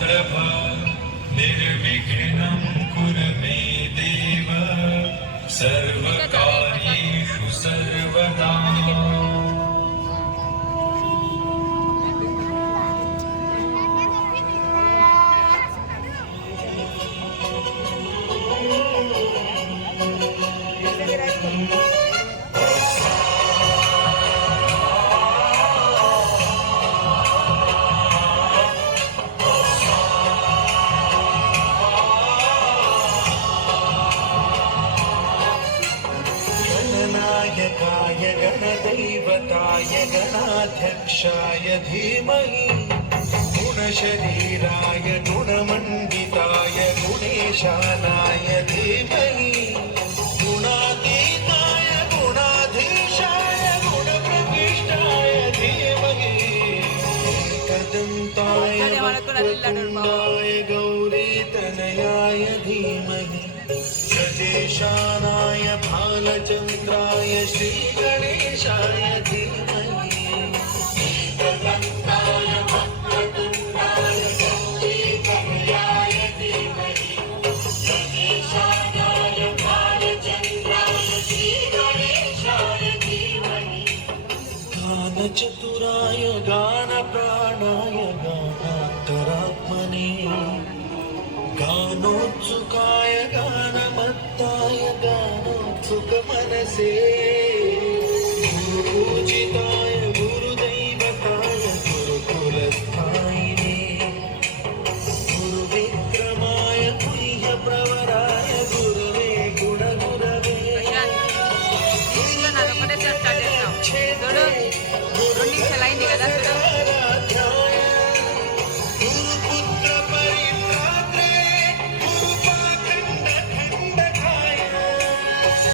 प्रभा निर्विघ्नं कुरु मे देव सर्वकार्येषु सर्वदा। गणनायकाय गणदैवताय गणाध्यक्षाय धीमहि गुणशरीराय गुणमण्डिताय गुणेशानाय धीमहि गुणातीताय गुणाधीशाय गुणप्रविष्टाय धीमहि एकदन्ताय वक्रतुण्डाय गौरीतनयाय धीमहि गजेशानाय भालचन्द्राय श्रीगणेशाय धीमहि एकदन्ताय वक्रतुण्डाय गौरीतनयाय धीमहि गजेशानाय भालचन्द्राय श्रीगणेशाय धीमहि गानचतुराय गानप्राणाय गानान्तरात्मने गानोत्सुकाय गानमत्ताय गानोत्सुकमनसे